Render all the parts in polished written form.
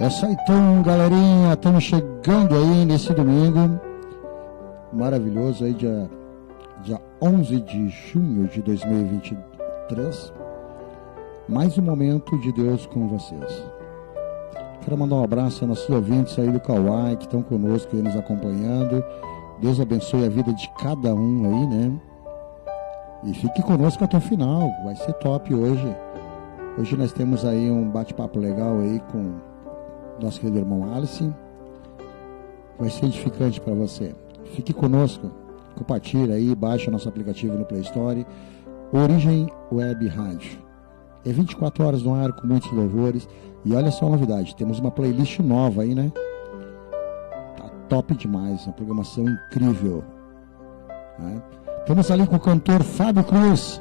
É só então, galerinha, estamos chegando aí nesse domingo maravilhoso aí, dia 11 de junho de 2023. Mais um momento de Deus com vocês. Quero mandar um abraço aos nossos ouvintes aí do Kauai que estão conosco aí nos acompanhando. Deus abençoe a vida de cada um aí, né? E fique conosco até o final, vai ser top hoje. Hoje nós temos aí um bate-papo legal aí com nosso querido irmão Alice. Vai ser edificante para você. Fique conosco, compartilha aí, baixa nosso aplicativo no Play Store, Origem Web Rádio. É 24 horas no ar com muitos louvores. E olha só a novidade, temos uma playlist nova aí, né? Tá top demais, uma programação incrível, né? Estamos ali com o cantor Fábio Cruz.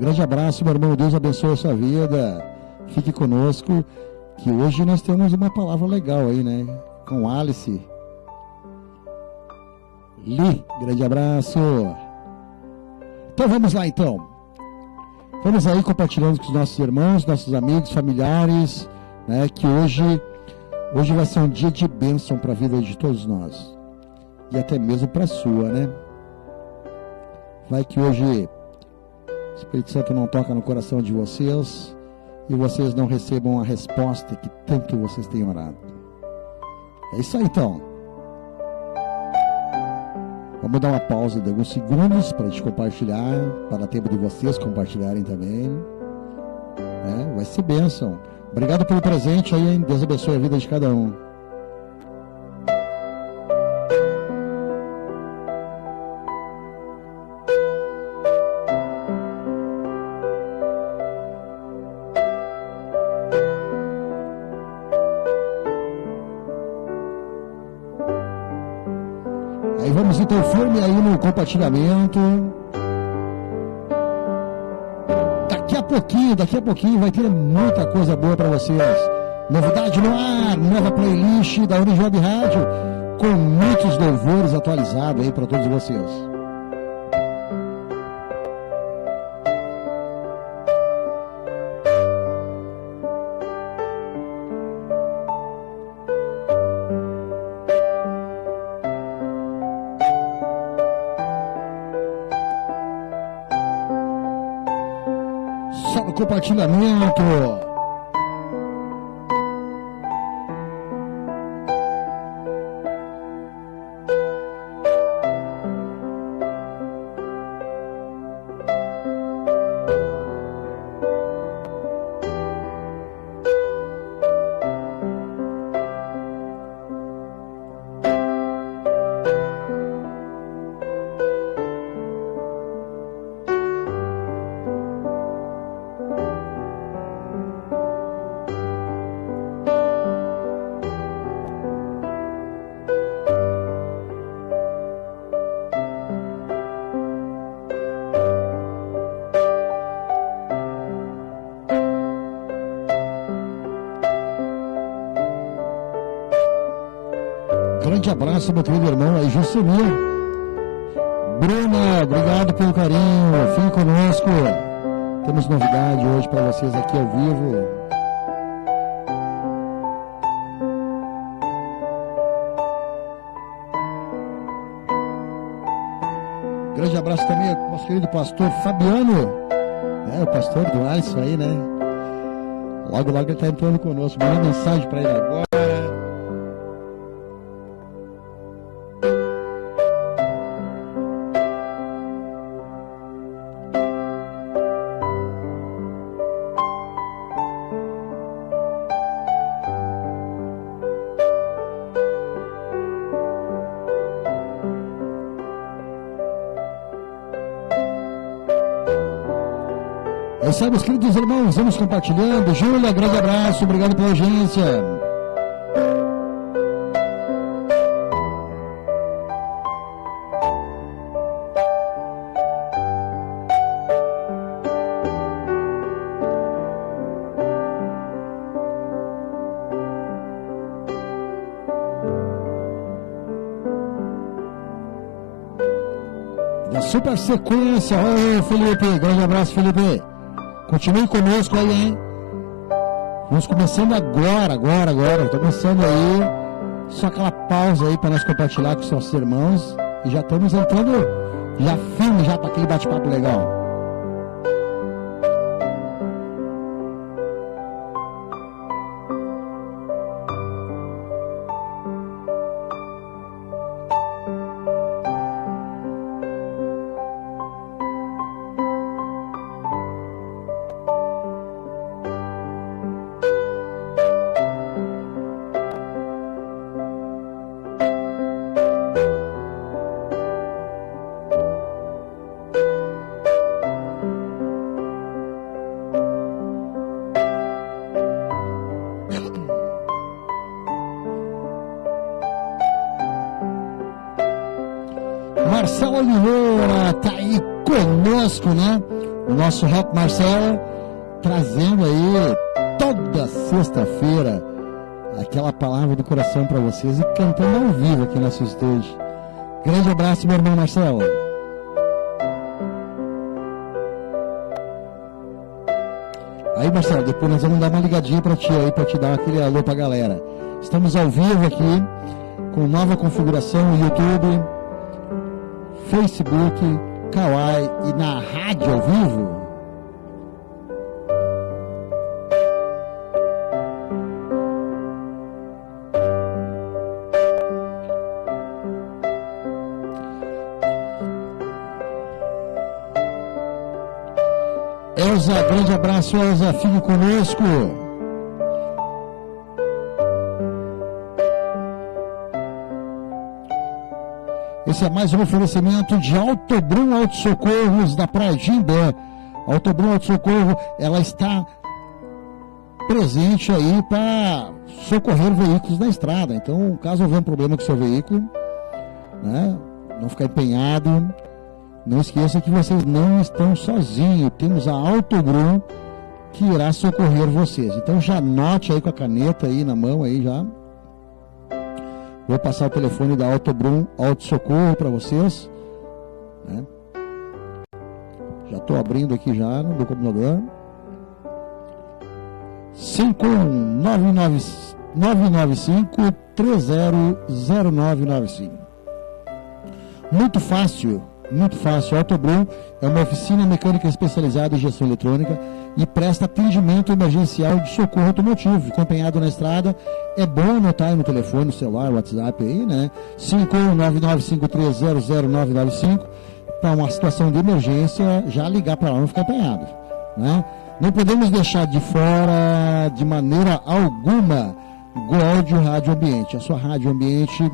Grande abraço, meu irmão, Deus abençoe a sua vida. Fique conosco, que hoje nós temos uma palavra legal aí, né? Com Alice Li, grande abraço. Então vamos lá então. Vamos aí compartilhando com os nossos irmãos, nossos amigos, familiares, né? Que hoje vai ser um dia de bênção para a vida de todos nós. E até mesmo para a sua, né? Vai que hoje o Espírito Santo não toca no coração de vocês e vocês não recebam a resposta que tanto vocês têm orado. É isso aí então. Vamos dar uma pausa de alguns segundos para a gente compartilhar, para dar tempo de vocês compartilharem também. Vai ser bênção. Obrigado pelo presente aí, hein? Deus abençoe a vida de cada um. Aí vamos então firme aí no compartilhamento. Daqui a pouquinho vai ter muita coisa boa para vocês. Novidade no ar, nova playlist da Origem Web Rádio, com muitos louvores atualizados aí para todos vocês. Compartilhamento. Grande abraço, meu querido irmão aí, Juscelino. Bruna, obrigado pelo carinho. Fique conosco. Temos novidade hoje para vocês aqui ao vivo. Grande abraço também ao nosso querido pastor Fabiano. O pastor do Alisson aí, né? Logo ele está entrando conosco. Manda mensagem para ele agora. É isso aí, meus queridos irmãos, vamos compartilhando. Júlia, grande abraço, obrigado pela audiência. Da super sequência, oi Felipe, grande abraço Felipe. Continue conosco aí, hein? Vamos começando agora. Estou começando aí. Só aquela pausa aí para nós compartilhar com os nossos irmãos. E já estamos entrando, já firme já para aquele bate-papo legal. Marcelo Oliveira tá aí conosco, né? O nosso Rap Marcelo, trazendo aí toda sexta-feira aquela palavra do coração para vocês e cantando ao vivo aqui no nosso estúdio. Grande abraço, meu irmão Marcelo. Aí, Marcelo, depois nós vamos dar uma ligadinha para ti aí, para te dar aquele alô pra galera. Estamos ao vivo aqui, com nova configuração no YouTube, Facebook, Kawaii e na rádio ao vivo. Elza, grande abraço, Elza, fique conosco. Esse é mais um oferecimento de Autobrum Autossocorros da Praia de Imbé. Autobrum Autossocorro, ela está presente aí para socorrer veículos na estrada. Então, caso houver um problema com o seu veículo, né, não ficar empenhado, não esqueça que vocês não estão sozinhos. Temos a Autobrum que irá socorrer vocês. Então, já anote aí com a caneta aí na mão aí já. Vou passar o telefone da Autobrum Autossocorro para vocês, né? Já estou abrindo aqui já no meu computador. 51995-300995. Muito fácil. A Autobrum é uma oficina mecânica especializada em gestão eletrônica e presta atendimento emergencial de socorro automotivo. Acompanhado na estrada, é bom anotar aí no telefone, no celular, WhatsApp aí, né? 51995300995. Para uma situação de emergência, já ligar para lá, não ficar empenhado, né? Não podemos deixar de fora, de maneira alguma, Gold Rádio Ambiente. A sua rádio ambiente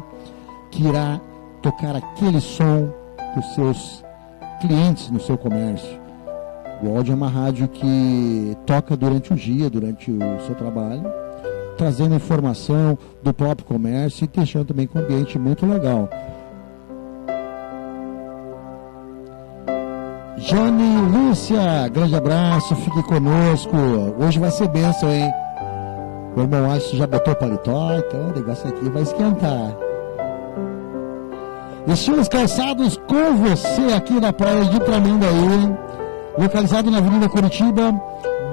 que irá tocar aquele som para os seus clientes no seu comércio. O áudio é uma rádio que toca durante o dia, durante o seu trabalho, trazendo informação do próprio comércio e deixando também com um ambiente muito legal. Johnny Lúcia, grande abraço, fique conosco. Hoje vai ser bênção, hein? O irmão Alisson já botou paletó, então o negócio aqui vai esquentar. Estilos Calçados com você aqui na praia de Tramandaí, localizado na Avenida Curitiba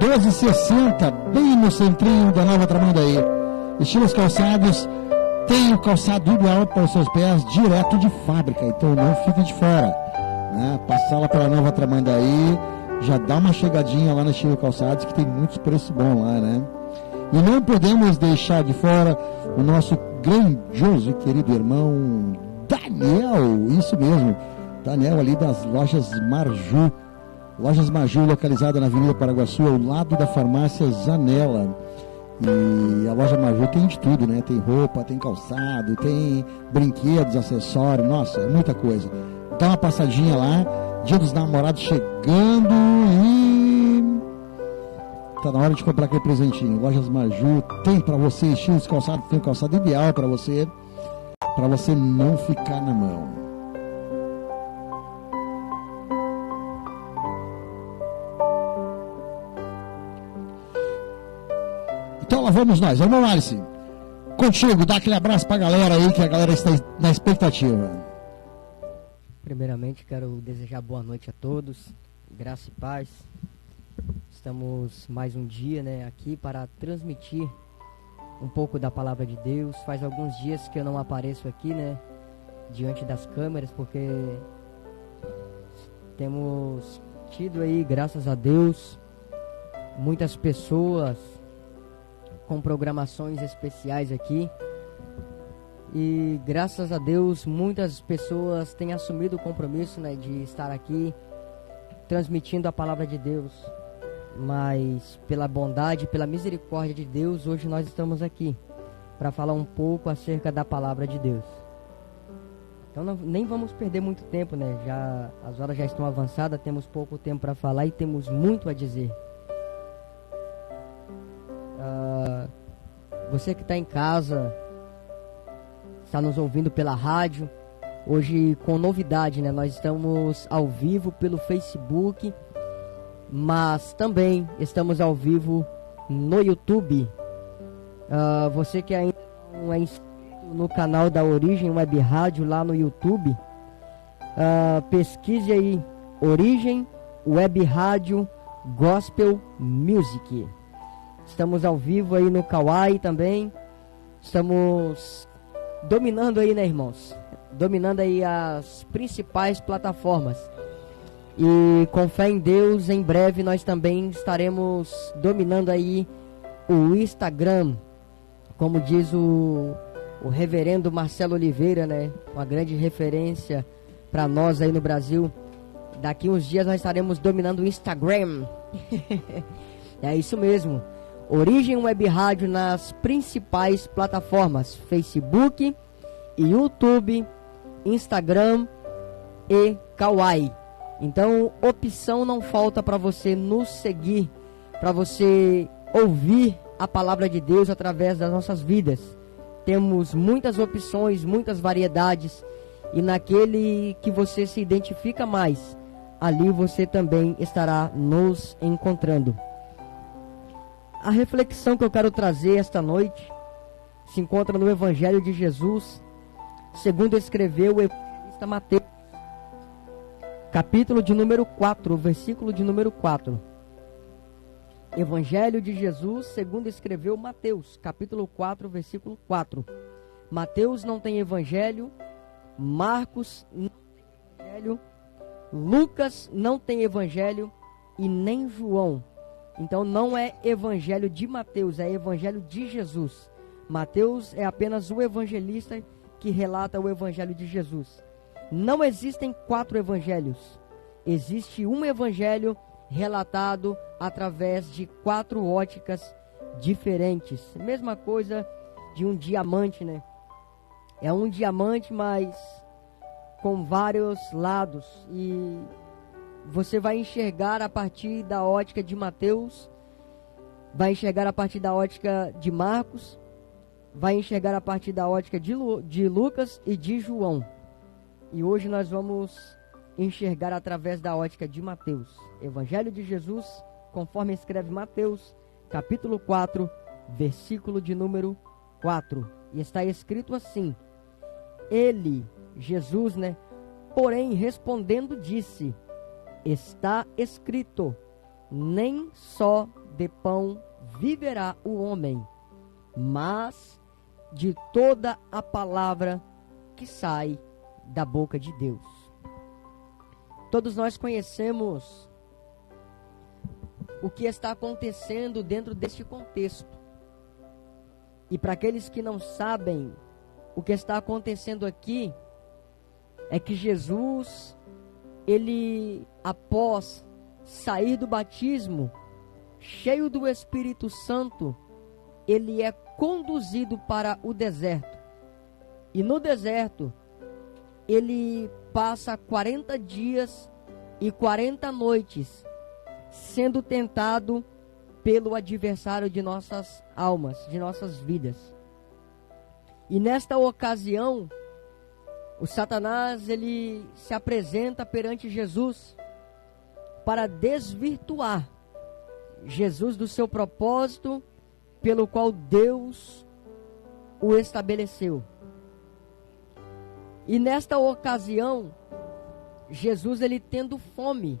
1260, bem no centrinho da Nova Tramandaí. Estilos Calçados tem o calçado ideal para os seus pés direto de fábrica, então não fique de fora, né? Passar lá pela Nova Tramandaí, já dá uma chegadinha lá na Estilos Calçados que tem muitos preços bons lá, né? E não podemos deixar de fora o nosso grandioso e querido irmão Daniel, isso mesmo, Daniel ali das lojas Marju. Lojas Marju, localizada na Avenida Paraguaçu, ao lado da farmácia Zanella. E a loja Marju tem de tudo, né? Tem roupa, tem calçado, tem brinquedos, acessórios, nossa, é muita coisa. Dá uma passadinha lá, Dia dos Namorados chegando e tá na hora de comprar aquele presentinho. Lojas Marju tem para você estilos de calçado, tem o calçado ideal para você não ficar na mão. Então lá vamos nós, vamos lá, Alice. Contigo, dá aquele abraço pra galera aí, que a galera está na expectativa. Primeiramente, quero desejar boa noite a todos, graça e paz. Estamos mais um dia, né, aqui para transmitir um pouco da palavra de Deus. Faz alguns dias que eu não apareço aqui, né, diante das câmeras, porque temos tido aí, graças a Deus, muitas pessoas com programações especiais aqui. E graças a Deus, muitas pessoas têm assumido o compromisso, né, de estar aqui transmitindo a palavra de Deus. Mas pela bondade, pela misericórdia de Deus, hoje nós estamos aqui para falar um pouco acerca da palavra de Deus. Então nem vamos perder muito tempo, né? As horas já estão avançadas, temos pouco tempo para falar e temos muito a dizer. Você que está em casa, está nos ouvindo pela rádio, hoje com novidade, né? Nós estamos ao vivo pelo Facebook, mas também estamos ao vivo no YouTube. Você que ainda não é inscrito no canal da Origem Web Rádio lá no YouTube, pesquise aí Origem Web Rádio Gospel Music. Estamos ao vivo aí no Kawai também. Estamos dominando aí, né, irmãos? Dominando aí as principais plataformas. E com fé em Deus, em breve nós também estaremos dominando aí o Instagram, como diz o reverendo Marcelo Oliveira, né? Uma grande referência para nós aí no Brasil. Daqui uns dias nós estaremos dominando o Instagram. É isso mesmo. Origem Web Rádio nas principais plataformas: Facebook, YouTube, Instagram e Kawai. Então, opção não falta para você nos seguir, para você ouvir a palavra de Deus através das nossas vidas. Temos muitas opções, muitas variedades, e naquele que você se identifica mais, ali você também estará nos encontrando. A reflexão que eu quero trazer esta noite se encontra no Evangelho de Jesus, segundo escreveu o evangelista Mateus, capítulo de número 4, versículo de número 4. Evangelho de Jesus, segundo escreveu Mateus, capítulo 4, versículo 4. Mateus não tem evangelho, Marcos não tem evangelho, Lucas não tem evangelho e nem João. Então não é evangelho de Mateus, é evangelho de Jesus. Mateus é apenas o evangelista que relata o evangelho de Jesus. Não existem 4 evangelhos. Existe um evangelho relatado através de 4 óticas diferentes. Mesma coisa de um diamante, né? É um diamante, mas com vários lados. E você vai enxergar a partir da ótica de Mateus, vai enxergar a partir da ótica de Marcos, vai enxergar a partir da ótica de Lucas e de João. E hoje nós vamos enxergar através da ótica de Mateus. Evangelho de Jesus, conforme escreve Mateus, capítulo 4, versículo de número 4. E está escrito assim: Ele, Jesus, né? Porém, respondendo, disse: Está escrito, nem só de pão viverá o homem, mas de toda a palavra que sai da boca de Deus. Todos nós conhecemos o que está acontecendo dentro deste contexto. E para aqueles que não sabem, o que está acontecendo aqui é que Jesus, ele, após sair do batismo, cheio do Espírito Santo, ele é conduzido para o deserto. E no deserto, ele passa 40 dias e 40 noites sendo tentado pelo adversário de nossas almas, de nossas vidas. E nesta ocasião, o Satanás, ele se apresenta perante Jesus para desvirtuar Jesus do seu propósito pelo qual Deus o estabeleceu. E nesta ocasião, Jesus, ele tendo fome,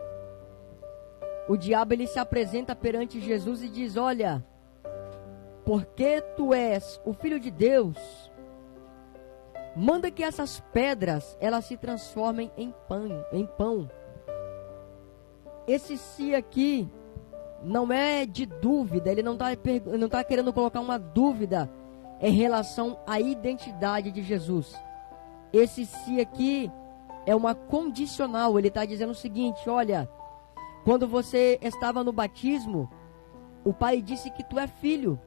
o diabo ele se apresenta perante Jesus e diz: olha, porque tu és o Filho de Deus, manda que essas pedras elas se transformem em pão. Esse se aqui não é de dúvida, ele não está querendo colocar uma dúvida em relação à identidade de Jesus. Esse se aqui é uma condicional, ele está dizendo o seguinte: olha, quando você estava no batismo, o Pai disse que tu é filho,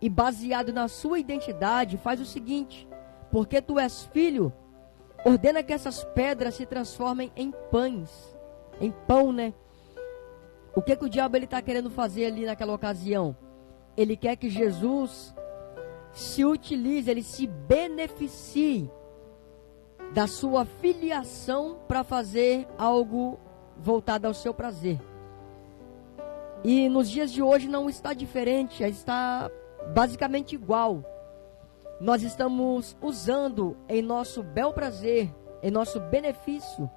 e baseado na sua identidade, faz o seguinte: porque tu és filho, ordena que essas pedras se transformem em pão, né? O que o diabo está querendo fazer ali naquela ocasião? Ele quer que Jesus se utilize, ele se beneficie da sua filiação para fazer algo voltado ao seu prazer. E nos dias de hoje não está diferente, está basicamente igual. Nós estamos usando em nosso bel prazer, em nosso benefício,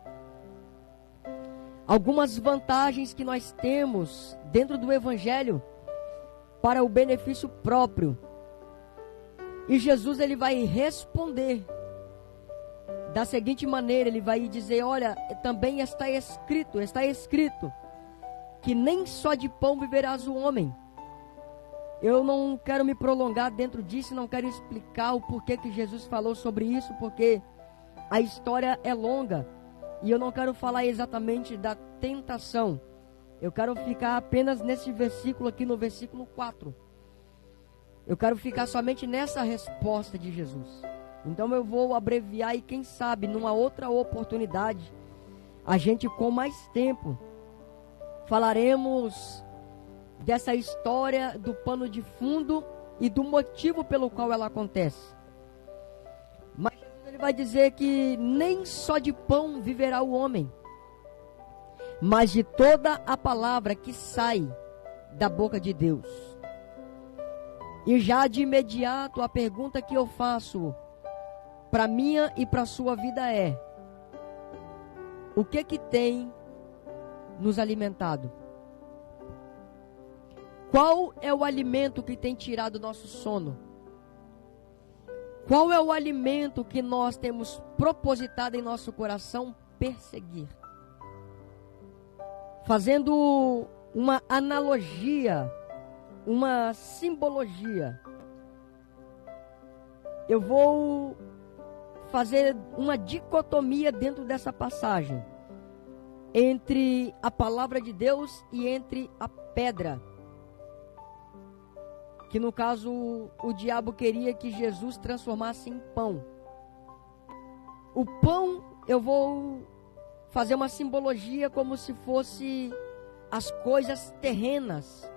algumas vantagens que nós temos dentro do Evangelho para o benefício próprio. E Jesus ele vai responder da seguinte maneira: ele vai dizer: olha, também está escrito que nem só de pão viverás o homem. Eu não quero me prolongar dentro disso, não quero explicar o porquê que Jesus falou sobre isso, porque a história é longa e eu não quero falar exatamente da tentação. Eu quero ficar apenas nesse versículo aqui, no versículo 4. Eu quero ficar somente nessa resposta de Jesus. Então eu vou abreviar e quem sabe numa outra oportunidade, a gente com mais tempo, falaremos dessa história do pano de fundo e do motivo pelo qual ela acontece. Mas Jesus ele vai dizer que nem só de pão viverá o homem, mas de toda a palavra que sai da boca de Deus. E já de imediato a pergunta que eu faço para minha e para a sua vida é: o que tem nos alimentado? Qual é o alimento que tem tirado o nosso sono? Qual é o alimento que nós temos propositado em nosso coração perseguir? Fazendo uma analogia, uma simbologia, eu vou fazer uma dicotomia dentro dessa passagem entre a palavra de Deus e entre a pedra, que no caso o diabo queria que Jesus transformasse em pão. O pão eu vou fazer uma simbologia como se fosse as coisas terrenas,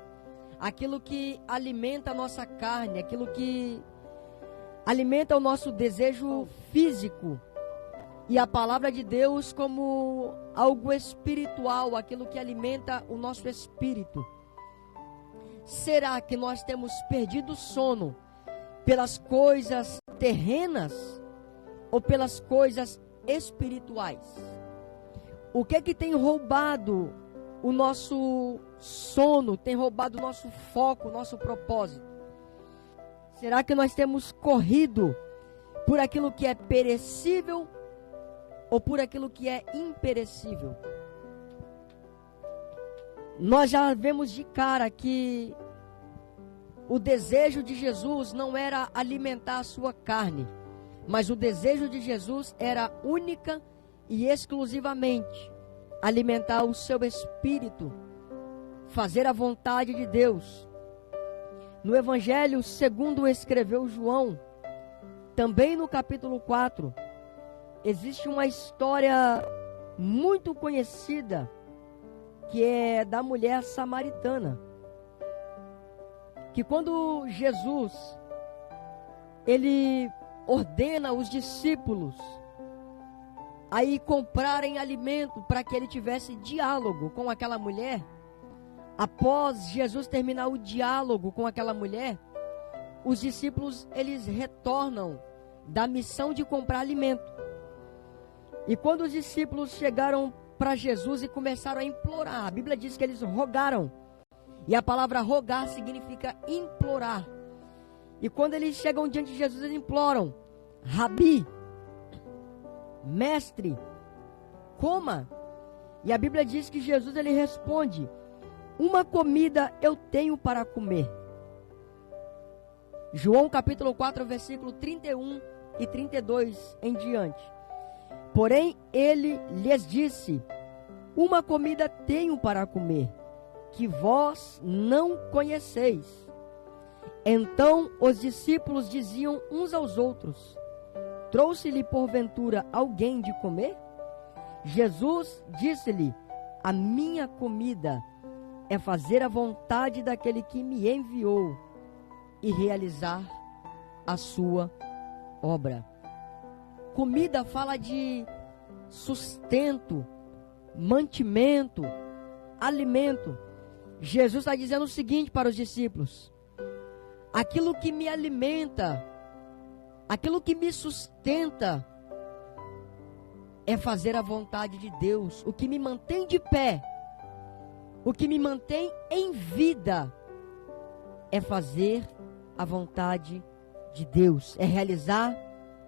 aquilo que alimenta a nossa carne, aquilo que alimenta o nosso desejo físico, e a palavra de Deus como algo espiritual, aquilo que alimenta o nosso espírito. Será que nós temos perdido o sono pelas coisas terrenas ou pelas coisas espirituais? O que tem roubado o nosso sono, tem roubado o nosso foco, o nosso propósito? Será que nós temos corrido por aquilo que é perecível ou por aquilo que é imperecível? Nós já vemos de cara que o desejo de Jesus não era alimentar a sua carne, mas o desejo de Jesus era única e exclusivamente alimentar o seu espírito, fazer a vontade de Deus. No Evangelho segundo escreveu João, também no capítulo 4, existe uma história muito conhecida, que é da mulher samaritana, que quando Jesus ele ordena os discípulos aí comprarem alimento para que ele tivesse diálogo com aquela mulher, após Jesus terminar o diálogo com aquela mulher, os discípulos eles retornam da missão de comprar alimento. E quando os discípulos chegaram para Jesus e começaram a implorar. A Bíblia diz que eles rogaram. E a palavra rogar significa implorar. E quando eles chegam diante de Jesus, eles imploram: Rabi, mestre, coma. E a Bíblia diz que Jesus, ele responde: uma comida eu tenho para comer. João capítulo 4, versículo 31 e 32 em diante. Porém, ele lhes disse: uma comida tenho para comer, que vós não conheceis. Então os discípulos diziam uns aos outros: trouxe-lhe porventura alguém de comer? Jesus disse-lhe: a minha comida é fazer a vontade daquele que me enviou e realizar a sua obra. Comida fala de sustento, mantimento, alimento. Jesus está dizendo o seguinte para os discípulos: aquilo que me alimenta, aquilo que me sustenta, é fazer a vontade de Deus. O que me mantém de pé, o que me mantém em vida, é fazer a vontade de Deus, é realizar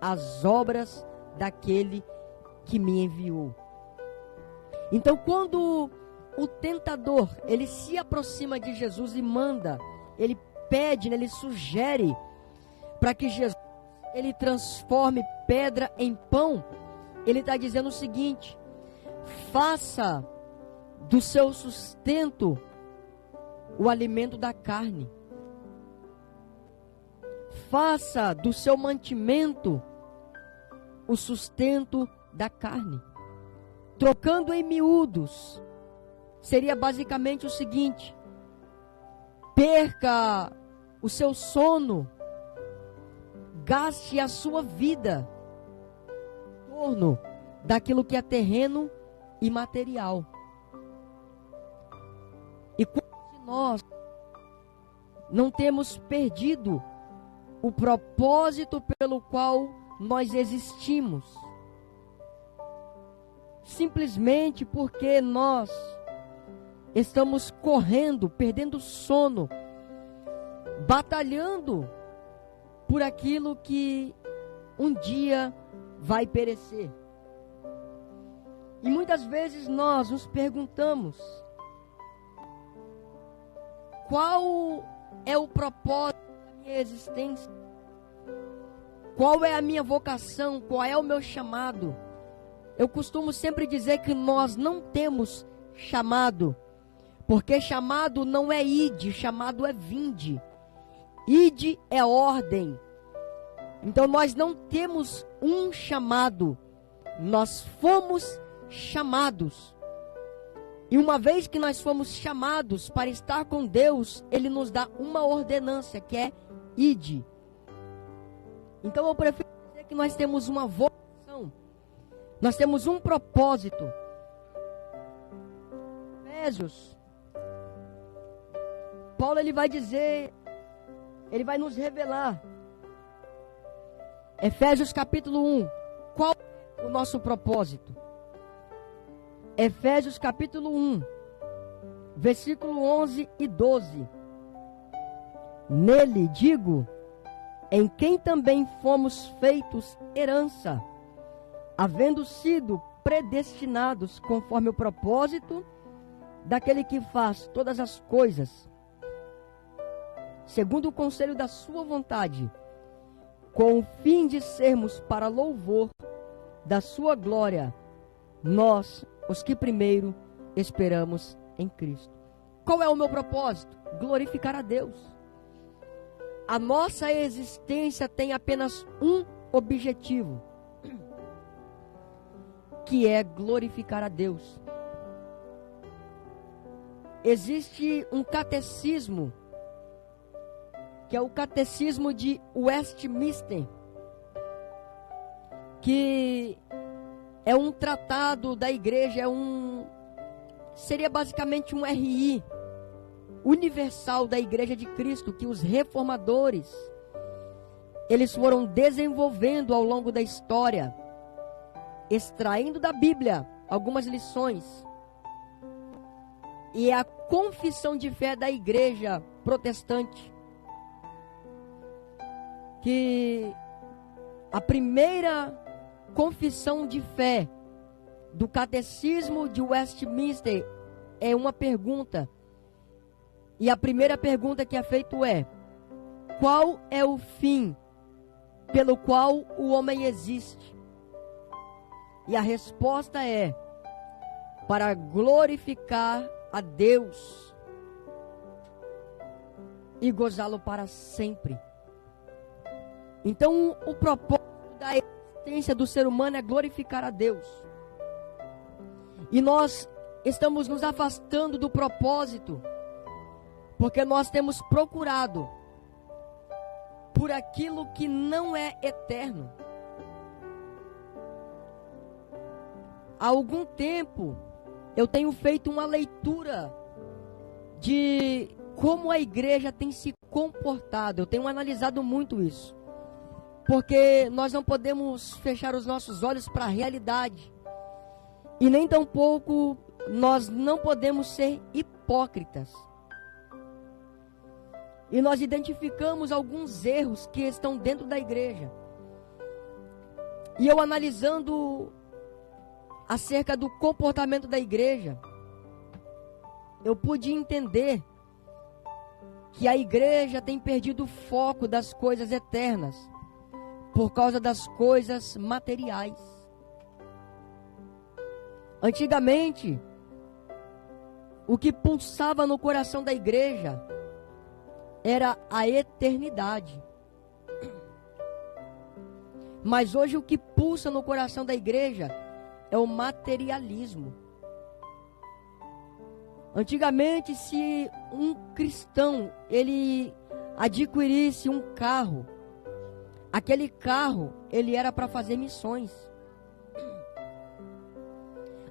as obras daquele que me enviou. Então, quando o tentador, ele se aproxima de Jesus e manda, ele pede, ele sugere para que Jesus, ele transforme pedra em pão, ele está dizendo o seguinte: faça do seu sustento o alimento da carne. Faça do seu mantimento o sustento da carne. Trocando em miúdos, seria basicamente o seguinte: perca o seu sono, gaste a sua vida em torno daquilo que é terreno e material. E quando nós não temos perdido o propósito pelo qual nós existimos, simplesmente porque nós estamos correndo, perdendo sono, batalhando por aquilo que um dia vai perecer. E muitas vezes nós nos perguntamos: qual é o propósito da minha existência? Qual é a minha vocação? Qual é o meu chamado? Eu costumo sempre dizer que nós não temos chamado, porque chamado não é ide, chamado é vinde. Ide é ordem. Então nós não temos um chamado, nós fomos chamados. E uma vez que nós fomos chamados para estar com Deus, Ele nos dá uma ordenância, que é ide. Então eu prefiro dizer que nós temos uma vocação, nós temos um propósito. Efésios, Paulo, ele vai dizer, ele vai nos revelar. Efésios capítulo 1, qual é o nosso propósito? Efésios capítulo 1, versículo 11 e 12. Nele, digo, em quem também fomos feitos herança, havendo sido predestinados conforme o propósito daquele que faz todas as coisas, segundo o conselho da sua vontade, com o fim de sermos para louvor da sua glória, nós, os que primeiro esperamos em Cristo. Qual é o meu propósito? Glorificar a Deus. A nossa existência tem apenas um objetivo, que é glorificar a Deus. Existe um catecismo, que é o catecismo de Westminster, que é um tratado da igreja, seria basicamente um RI universal da Igreja de Cristo, que os reformadores, eles foram desenvolvendo ao longo da história, extraindo da Bíblia algumas lições. E é a confissão de fé da igreja protestante. Que a primeira confissão de fé do Catecismo de Westminster é uma pergunta. E a primeira pergunta que é feita é: qual é o fim pelo qual o homem existe? E a resposta é: para glorificar a Deus e gozá-lo para sempre. Então, o propósito da existência do ser humano é glorificar a Deus. E nós estamos nos afastando do propósito, porque nós temos procurado por aquilo que não é eterno. Há algum tempo, eu tenho feito uma leitura de como a igreja tem se comportado. Eu tenho analisado muito isso. Porque nós não podemos fechar os nossos olhos para a realidade. E nem tampouco nós não podemos ser hipócritas. E nós identificamos alguns erros que estão dentro da igreja. E eu analisando acerca do comportamento da igreja, eu pude entender que a igreja tem perdido o foco das coisas eternas por causa das coisas materiais. Antigamente, o que pulsava no coração da igreja era a eternidade. Mas hoje o que pulsa no coração da igreja é o materialismo. Antigamente, se um cristão ele adquirisse um carro, aquele carro ele era para fazer missões.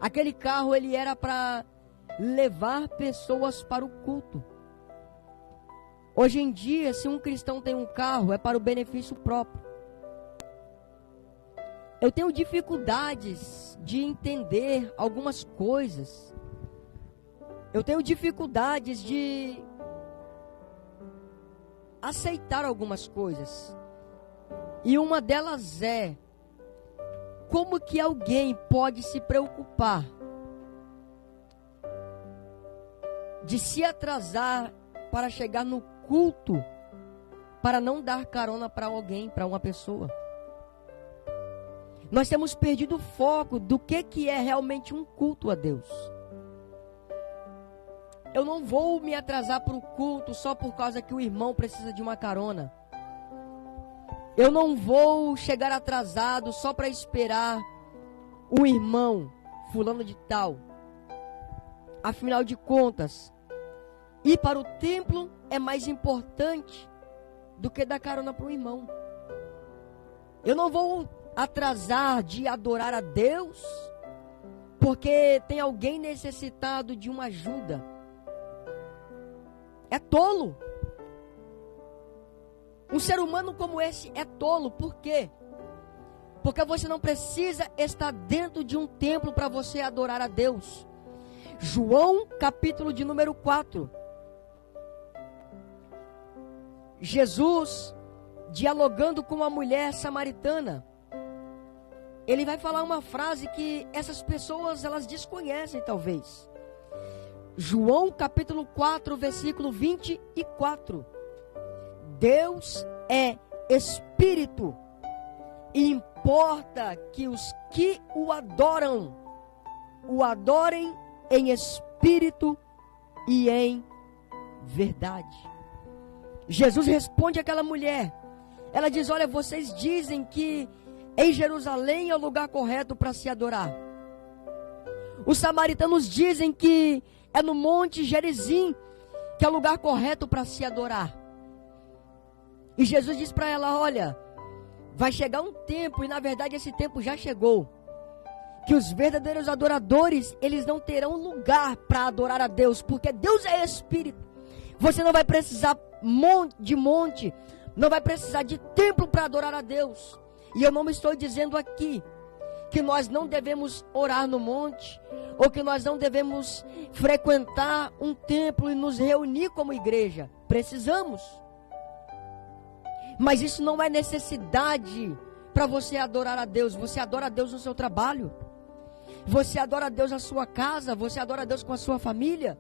Aquele carro ele era para levar pessoas para o culto. Hoje em dia, se um cristão tem um carro, é para o benefício próprio. Eu tenho dificuldades de entender algumas coisas. Eu tenho dificuldades de aceitar algumas coisas. E uma delas é: como que alguém pode se preocupar de se atrasar para chegar no culto, para não dar carona para alguém, para uma pessoa? Nós temos perdido o foco do que é realmente um culto a Deus. Eu não vou me atrasar para o culto só por causa que o irmão precisa de uma carona. Eu não vou chegar atrasado só para esperar o irmão fulano de tal. Afinal de contas, ir para o templo é mais importante do que dar carona para o irmão. Eu não vou atrasar de adorar a Deus porque tem alguém necessitado de uma ajuda. É tolo. Um ser humano como esse é tolo. Por quê? Porque você não precisa estar dentro de um templo para você adorar a Deus. João, capítulo de número 4. Jesus, dialogando com uma mulher samaritana, ele vai falar uma frase que essas pessoas elas desconhecem talvez. João capítulo 4, versículo 24. Deus é Espírito, e importa que os que o adorem em espírito e em verdade. Jesus responde àquela mulher. Ela diz: olha, vocês dizem que em Jerusalém é o lugar correto para se adorar. Os samaritanos dizem que é no Monte Gerizim que é o lugar correto para se adorar. E Jesus diz para ela: olha, vai chegar um tempo, e na verdade esse tempo já chegou, que os verdadeiros adoradores, eles não terão lugar para adorar a Deus, porque Deus é Espírito. Você não vai precisar de monte, não vai precisar de templo para adorar a Deus. E eu não estou dizendo aqui que nós não devemos orar no monte, ou que nós não devemos frequentar um templo e nos reunir como igreja. Precisamos. Mas isso não é necessidade para você adorar a Deus. Você adora a Deus no seu trabalho. Você adora a Deus na sua casa. Você adora a Deus com a sua família.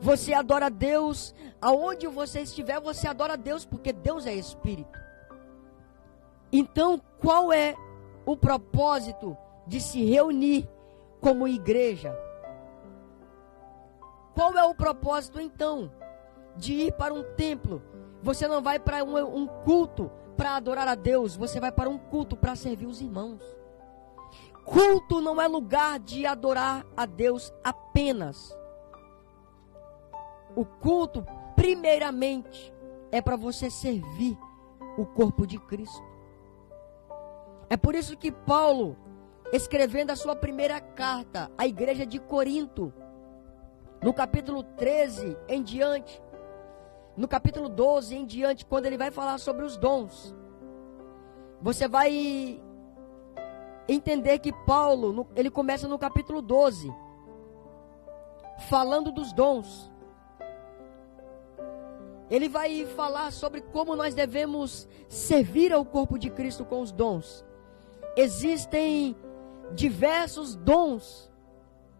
Você adora a Deus aonde você estiver. Você adora a Deus porque Deus é Espírito. Então, qual é o propósito de se reunir como igreja? Qual é o propósito então de ir para um templo? Você não vai para um culto para adorar a Deus, você vai para um culto para servir os irmãos. Culto não é lugar de adorar a Deus apenas. O culto, primeiramente, é para você servir o corpo de Cristo. É por isso que Paulo, escrevendo a sua primeira carta à igreja de Corinto, no capítulo 13 em diante, no capítulo 12 em diante, quando ele vai falar sobre os dons, você vai entender que Paulo, ele começa no capítulo 12, falando dos dons. Ele vai falar sobre como nós devemos servir ao corpo de Cristo com os dons. Existem diversos dons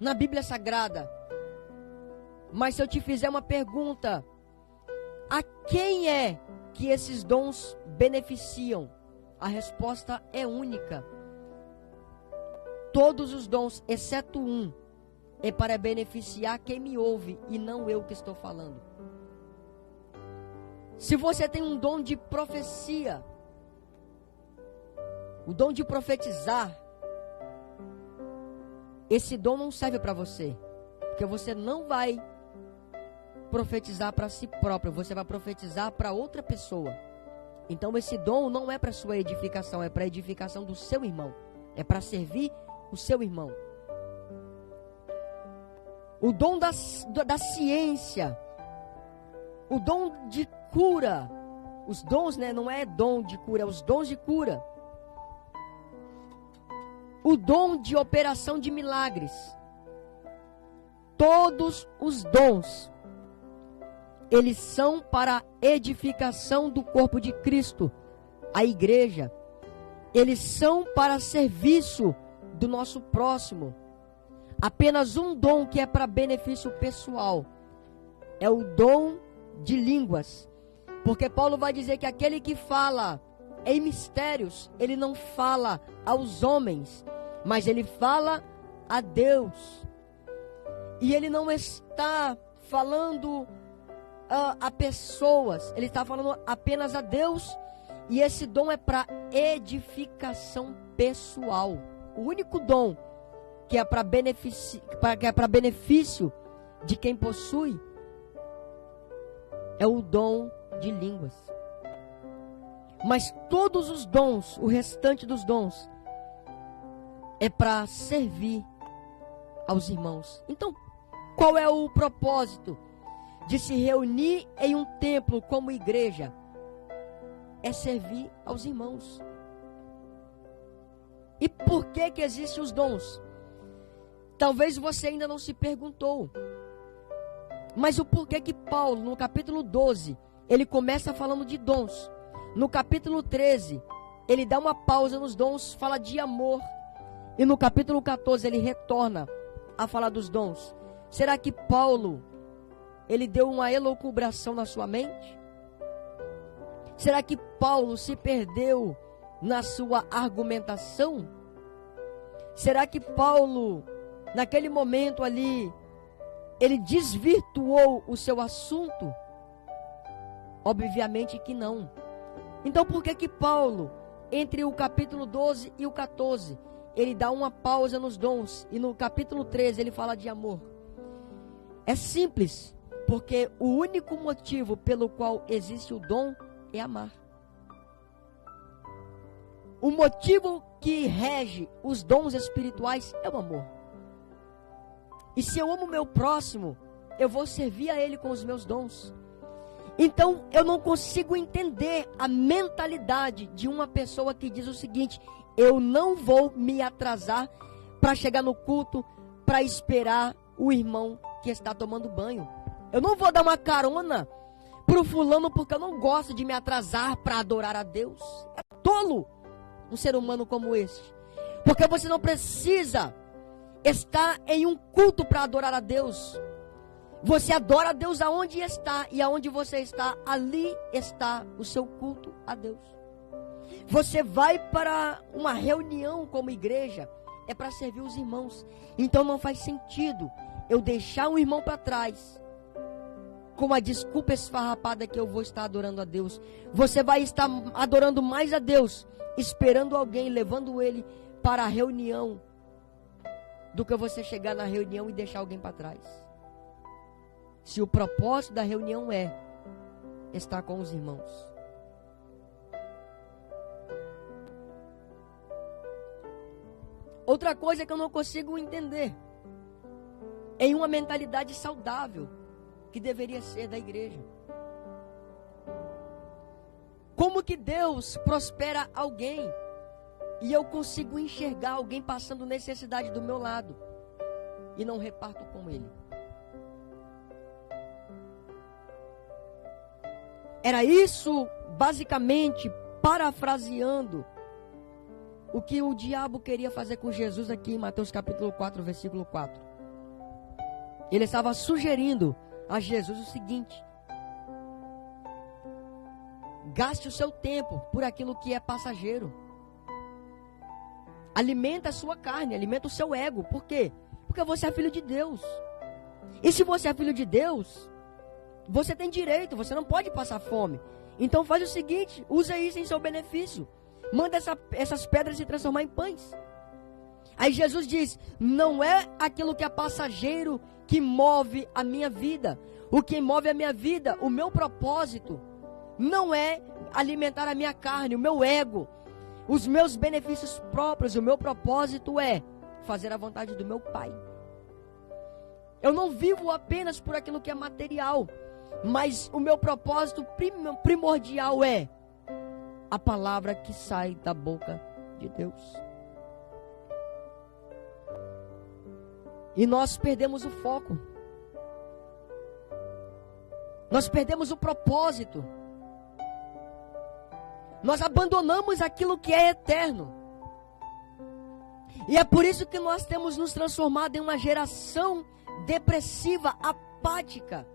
na Bíblia Sagrada. Mas se eu te fizer uma pergunta, a quem é que esses dons beneficiam? A resposta é única. Todos os dons, exceto um, é para beneficiar quem me ouve e não eu que estou falando. Se você tem um dom de profecia, o dom de profetizar, esse dom não serve para você, porque você não vai profetizar para si próprio, você vai profetizar para outra pessoa. Então esse dom não é para sua edificação, é para a edificação do seu irmão, é para servir o seu irmão. O dom da ciência, o dom de cura, os dons, não é dom de cura, é os dons de cura. O dom de operação de milagres. Todos os dons, eles são para a edificação do corpo de Cristo, a igreja. Eles são para serviço do nosso próximo. Apenas um dom que é para benefício pessoal é o dom de línguas. Porque Paulo vai dizer que aquele que fala em mistérios, ele não fala aos homens, mas ele fala a Deus. E ele não está falando a pessoas, ele está falando apenas a Deus. E esse dom é para edificação pessoal. O único dom que é para benefício de quem possui é o dom de línguas. Mas todos os dons, o restante dos dons, é para servir aos irmãos. Então, qual é o propósito de se reunir em um templo como igreja? É servir aos irmãos. E por que existem os dons? Talvez você ainda não se perguntou. Mas o porquê que Paulo, no capítulo 12, ele começa falando de dons. No capítulo 13, ele dá uma pausa nos dons, fala de amor. E no capítulo 14, ele retorna a falar dos dons. Será que Paulo, ele deu uma elucubração na sua mente? Será que Paulo se perdeu na sua argumentação? Será que Paulo, naquele momento ali, ele desvirtuou o seu assunto? Obviamente que não. Então por que Paulo, entre o capítulo 12 e o 14, ele dá uma pausa nos dons, e no capítulo 13 ele fala de amor? É simples, porque o único motivo pelo qual existe o dom é amar. O motivo que rege os dons espirituais é o amor. E se eu amo o meu próximo, eu vou servir a ele com os meus dons. Então eu não consigo entender a mentalidade de uma pessoa que diz o seguinte: eu não vou me atrasar para chegar no culto, para esperar o irmão que está tomando banho. Eu não vou dar uma carona pro fulano porque eu não gosto de me atrasar para adorar a Deus. É tolo um ser humano como esse. Porque você não precisa estar em um culto para adorar a Deus. Você adora a Deus aonde está, e aonde você está, ali está o seu culto a Deus. Você vai para uma reunião como igreja, é para servir os irmãos. Então não faz sentido eu deixar um irmão para trás com a desculpa esfarrapada que eu vou estar adorando a Deus. Você vai estar adorando mais a Deus, esperando alguém, levando ele para a reunião, do que você chegar na reunião e deixar alguém para trás. Se o propósito da reunião é estar com os irmãos. Outra coisa que eu não consigo entender, em uma mentalidade saudável que deveria ser da igreja. Como que Deus prospera alguém e eu consigo enxergar alguém passando necessidade do meu lado e não reparto com ele? Era isso, basicamente, parafraseando o que o diabo queria fazer com Jesus aqui em Mateus capítulo 4, versículo 4. Ele estava sugerindo a Jesus o seguinte: gaste o seu tempo por aquilo que é passageiro. Alimenta a sua carne, alimenta o seu ego. Por quê? Porque você é filho de Deus. E se você é filho de Deus, você tem direito, você não pode passar fome. Então faz o seguinte, usa isso em seu benefício. Manda essas pedras se transformar em pães. Aí Jesus diz, não é aquilo que é passageiro que move a minha vida. O que move a minha vida, o meu propósito, não é alimentar a minha carne, o meu ego, os meus benefícios próprios. O meu propósito é fazer a vontade do meu Pai. Eu não vivo apenas por aquilo que é material, mas o meu propósito primordial é a palavra que sai da boca de Deus. E nós perdemos o foco. Nós perdemos o propósito. Nós abandonamos aquilo que é eterno. E é por isso que nós temos nos transformado em uma geração depressiva, apática.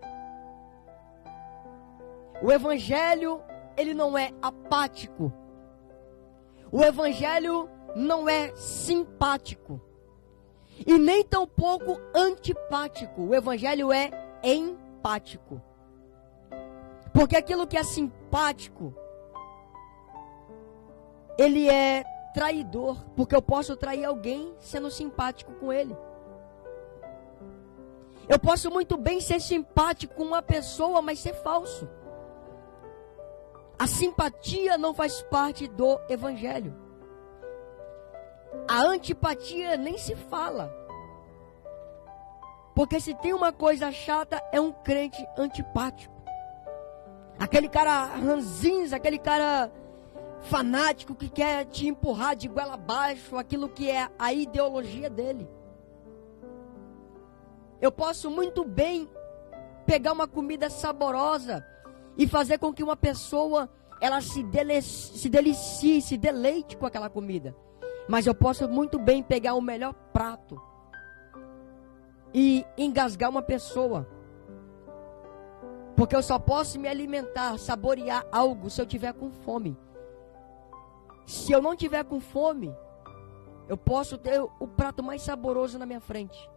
O evangelho, ele não é apático. O evangelho não é simpático. E nem tampouco antipático. O evangelho é empático. Porque aquilo que é simpático, ele é traidor. Porque eu posso trair alguém sendo simpático com ele. Eu posso muito bem ser simpático com uma pessoa, mas ser falso. A simpatia não faz parte do evangelho. A antipatia nem se fala. Porque se tem uma coisa chata, é um crente antipático. Aquele cara ranzinza, aquele cara fanático que quer te empurrar de goela abaixo, aquilo que é a ideologia dele. Eu posso muito bem pegar uma comida saborosa e fazer com que uma pessoa ela se delicie, se deleite com aquela comida. Mas eu posso muito bem pegar o melhor prato e engasgar uma pessoa. Porque eu só posso me alimentar, saborear algo se eu tiver com fome. Se eu não tiver com fome, eu posso ter o prato mais saboroso na minha frente,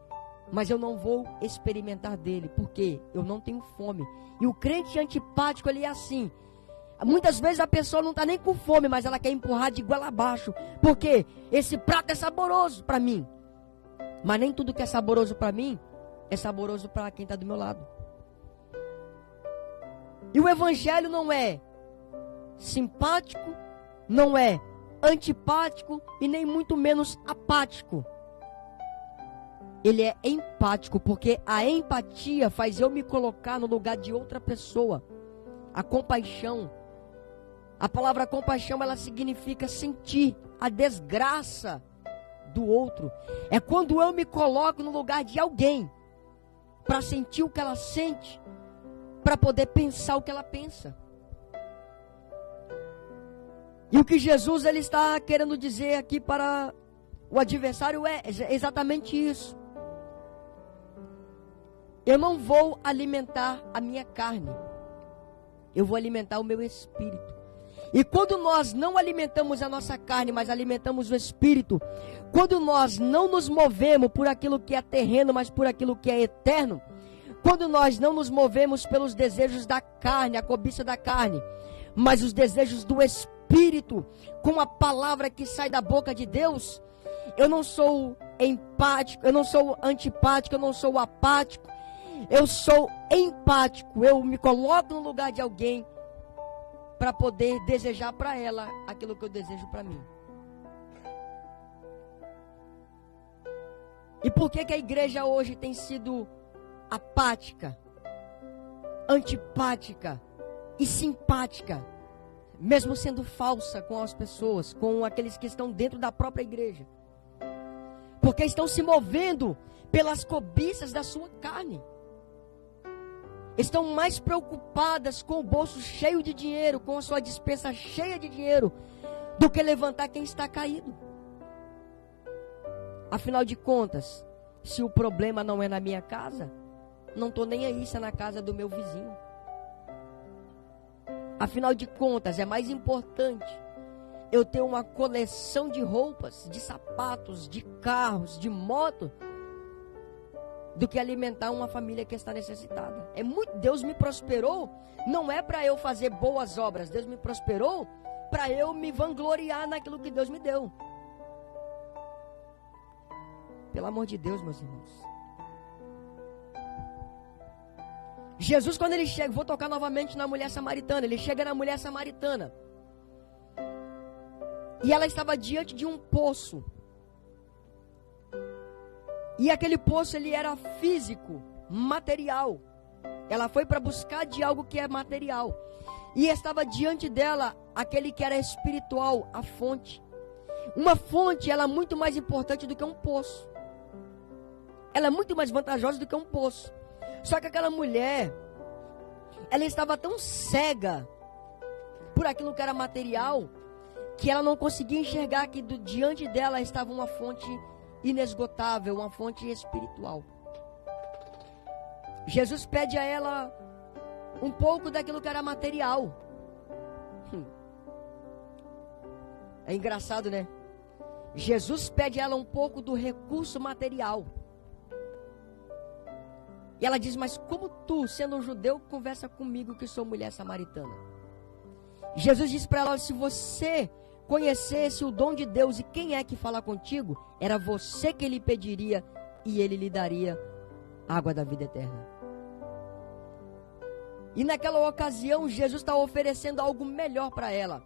mas eu não vou experimentar dele, porque eu não tenho fome. E o crente antipático, ele é assim. Muitas vezes a pessoa não está nem com fome, mas ela quer empurrar de goela abaixo, porque esse prato é saboroso para mim. Mas nem tudo que é saboroso para mim, é saboroso para quem está do meu lado. E o evangelho não é simpático, não é antipático e nem muito menos apático. Ele é empático, porque a empatia faz eu me colocar no lugar de outra pessoa. A compaixão A palavra compaixão, ela significa sentir a desgraça do outro. É quando eu me coloco no lugar de alguém, para sentir o que ela sente, para poder pensar o que ela pensa. E o que Jesus ele está querendo dizer aqui para o adversário é exatamente isso. Eu não vou alimentar a minha carne, eu vou alimentar o meu espírito. E quando nós não alimentamos a nossa carne, mas alimentamos o espírito, quando nós não nos movemos por aquilo que é terreno, mas por aquilo que é eterno, quando nós não nos movemos pelos desejos da carne, a cobiça da carne, mas os desejos do espírito, com a palavra que sai da boca de Deus, eu não sou empático, eu não sou antipático, eu não sou apático, eu sou empático, eu me coloco no lugar de alguém para poder desejar para ela aquilo que eu desejo para mim. E por que a igreja hoje tem sido apática, antipática e simpática, mesmo sendo falsa com as pessoas, com aqueles que estão dentro da própria igreja? Porque estão se movendo pelas cobiças da sua carne. Estão mais preocupadas com o bolso cheio de dinheiro, com a sua despensa cheia de dinheiro, do que levantar quem está caído. Afinal de contas, se o problema não é na minha casa, não estou nem aí se é na casa do meu vizinho. Afinal de contas, é mais importante eu ter uma coleção de roupas, de sapatos, de carros, de moto, do que alimentar uma família que está necessitada. Deus me prosperou, não é para eu fazer boas obras. Deus me prosperou para eu me vangloriar naquilo que Deus me deu. Pelo amor de Deus, meus irmãos. Jesus, quando ele chega, vou tocar novamente na mulher samaritana, ele chega na mulher samaritana. E ela estava diante de um poço. E aquele poço, ele era físico, material. Ela foi para buscar de algo que é material. E estava diante dela aquele que era espiritual, a fonte. Uma fonte, ela é muito mais importante do que um poço. Ela é muito mais vantajosa do que um poço. Só que aquela mulher, ela estava tão cega por aquilo que era material, que ela não conseguia enxergar que diante dela estava uma fonte inesgotável, uma fonte espiritual. Jesus pede a ela um pouco daquilo que era material. É engraçado, né? Jesus pede a ela um pouco do recurso material. E ela diz: mas como tu, sendo um judeu, conversa comigo que sou mulher samaritana? Jesus diz para ela: se você conhecesse o dom de Deus e quem é que fala contigo, era você que lhe pediria e ele lhe daria água da vida eterna. E naquela ocasião, Jesus está oferecendo algo melhor para ela.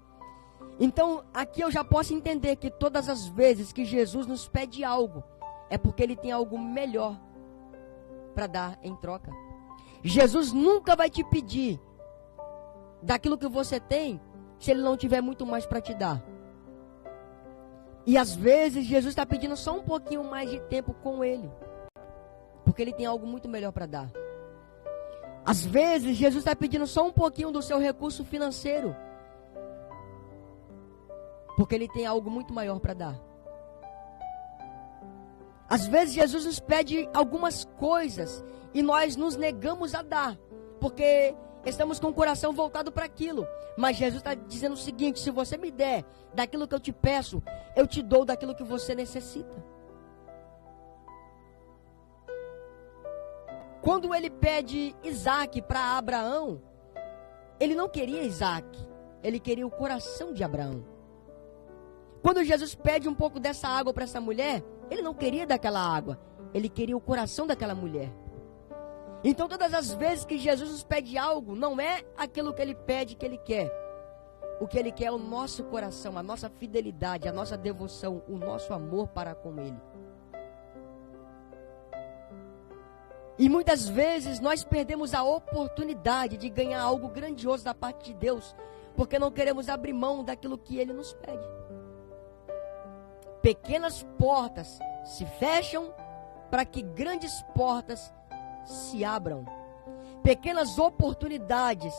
Então, aqui eu já posso entender que todas as vezes que Jesus nos pede algo, é porque ele tem algo melhor para dar em troca. Jesus nunca vai te pedir daquilo que você tem, se ele não tiver muito mais para te dar. E às vezes Jesus está pedindo só um pouquinho mais de tempo com ele, porque ele tem algo muito melhor para dar. Às vezes Jesus está pedindo só um pouquinho do seu recurso financeiro, porque ele tem algo muito maior para dar. Às vezes Jesus nos pede algumas coisas e nós nos negamos a dar, porque estamos com o coração voltado para aquilo. Mas Jesus está dizendo o seguinte: se você me der daquilo que eu te peço, eu te dou daquilo que você necessita. Quando ele pede Isaac para Abraão, ele não queria Isaac, ele queria o coração de Abraão. Quando Jesus pede um pouco dessa água para essa mulher, ele não queria daquela água, ele queria o coração daquela mulher. Então todas as vezes que Jesus nos pede algo, não é aquilo que ele pede que ele quer. O que ele quer é o nosso coração, a nossa fidelidade, a nossa devoção, o nosso amor para com ele. E muitas vezes nós perdemos a oportunidade de ganhar algo grandioso da parte de Deus, porque não queremos abrir mão daquilo que Ele nos pede. Pequenas portas se fecham para que grandes portas se abram. Pequenas oportunidades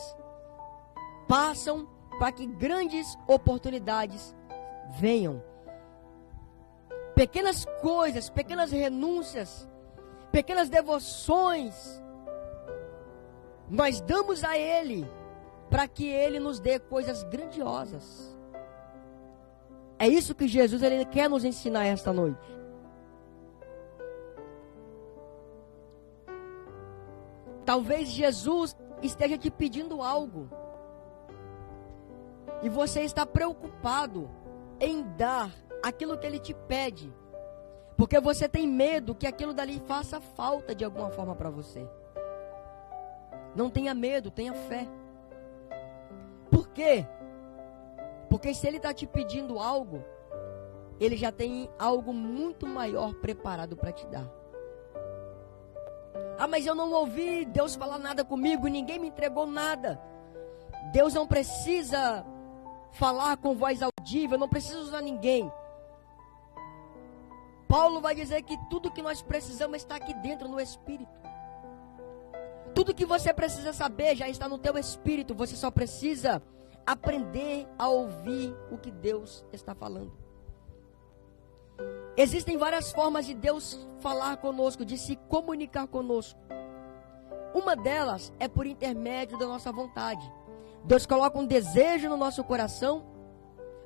passam para que grandes oportunidades venham. Pequenas coisas, pequenas renúncias, pequenas devoções, nós damos a Ele para que Ele nos dê coisas grandiosas. É isso que Jesus ele quer nos ensinar esta noite. Talvez Jesus esteja te pedindo algo e você está preocupado em dar aquilo que Ele te pede, porque você tem medo que aquilo dali faça falta de alguma forma para você. Não tenha medo, tenha fé. Por quê? Porque se Ele está te pedindo algo, Ele já tem algo muito maior preparado para te dar. Ah, mas eu não ouvi Deus falar nada comigo, ninguém me entregou nada. Deus não precisa falar com voz audível, não precisa usar ninguém. Paulo vai dizer que tudo que nós precisamos está aqui dentro no Espírito. Tudo que você precisa saber já está no teu Espírito, você só precisa aprender a ouvir o que Deus está falando. Existem várias formas de Deus falar conosco, de se comunicar conosco. Uma delas é por intermédio da nossa vontade. Deus coloca um desejo no nosso coração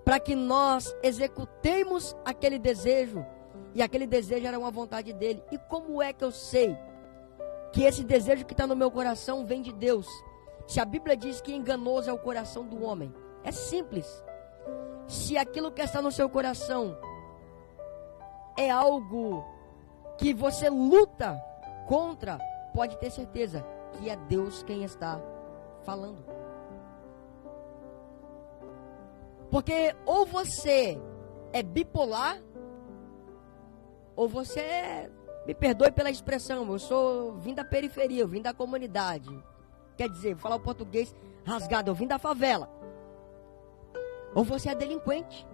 para que nós executemos aquele desejo. E aquele desejo era uma vontade dele. E como é que eu sei que esse desejo que está no meu coração vem de Deus? Se a Bíblia diz que enganoso é o coração do homem, é simples. Se aquilo que está no seu coração é algo que você luta contra, pode ter certeza que é Deus quem está falando. Porque ou você é bipolar, ou você é, me perdoe pela expressão, eu vim da periferia, eu vim da comunidade. Quer dizer, vou falar o português rasgado, eu vim da favela. Ou você é delinquente.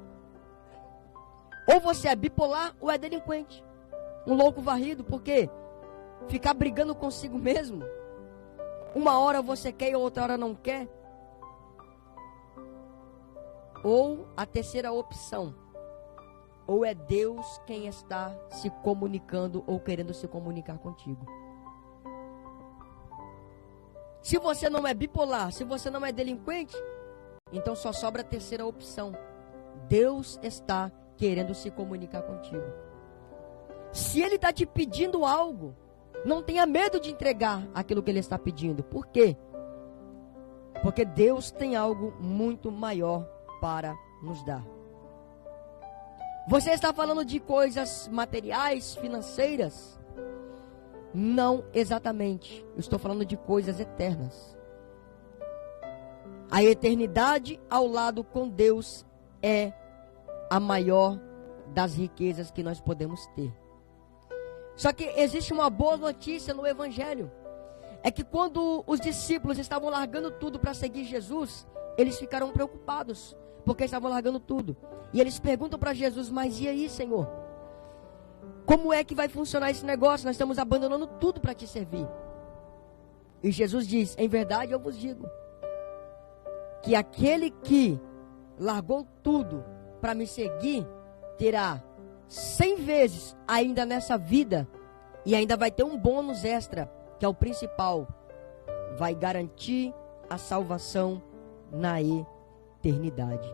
Ou você é bipolar ou é delinquente. Um louco varrido, porque ficar brigando consigo mesmo. Uma hora você quer e outra hora não quer. Ou a terceira opção. Ou é Deus quem está se comunicando ou querendo se comunicar contigo. Se você não é bipolar, se você não é delinquente, então só sobra a terceira opção. Deus está querendo se comunicar contigo. Se Ele está te pedindo algo, não tenha medo de entregar aquilo que Ele está pedindo. Por quê? Porque Deus tem algo muito maior para nos dar. Você está falando de coisas materiais, financeiras? Não exatamente. Eu estou falando de coisas eternas. A eternidade ao lado com Deus é a maior das riquezas que nós podemos ter. Só que existe uma boa notícia no Evangelho. É que quando os discípulos estavam largando tudo para seguir Jesus, eles ficaram preocupados, porque estavam largando tudo. E eles perguntam para Jesus, mas e aí, Senhor? Como é que vai funcionar esse negócio? Nós estamos abandonando tudo para te servir. E Jesus diz, em verdade eu vos digo, que aquele que largou tudo para me seguir, terá 100 vezes ainda nessa vida, e ainda vai ter um bônus extra, que é o principal, vai garantir a salvação na eternidade.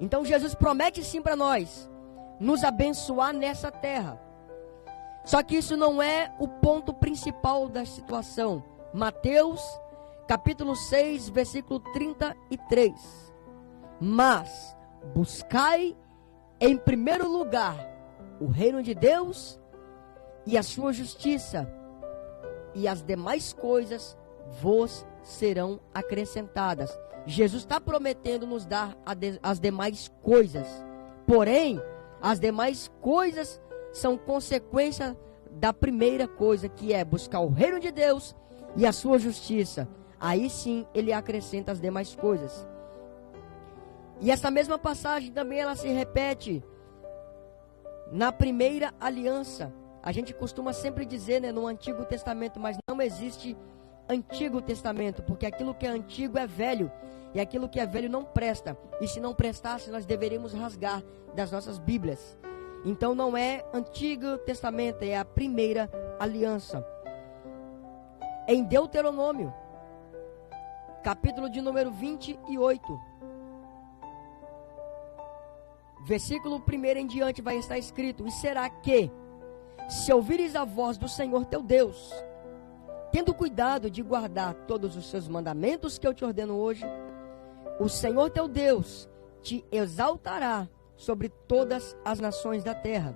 Então Jesus promete sim para nós, nos abençoar nessa terra. Só que isso não é o ponto principal da situação. Mateus, capítulo 6, versículo 33. Mas buscai em primeiro lugar o reino de Deus e a sua justiça, e as demais coisas vos serão acrescentadas. Jesus está prometendo nos dar as demais coisas. Porém, as demais coisas são consequência da primeira coisa, que é buscar o reino de Deus e a sua justiça. Aí sim ele acrescenta as demais coisas. E essa mesma passagem também ela se repete na primeira aliança. A gente costuma sempre dizer, né, no Antigo Testamento, mas não existe Antigo Testamento, porque aquilo que é antigo é velho, e aquilo que é velho não presta. E se não prestasse, nós deveríamos rasgar das nossas Bíblias. Então não é Antigo Testamento, é a primeira aliança. Em Deuteronômio, capítulo de número 28, versículo 1 em diante vai estar escrito: e será que, se ouvires a voz do Senhor teu Deus, tendo cuidado de guardar todos os seus mandamentos que eu te ordeno hoje, o Senhor teu Deus te exaltará sobre todas as nações da terra,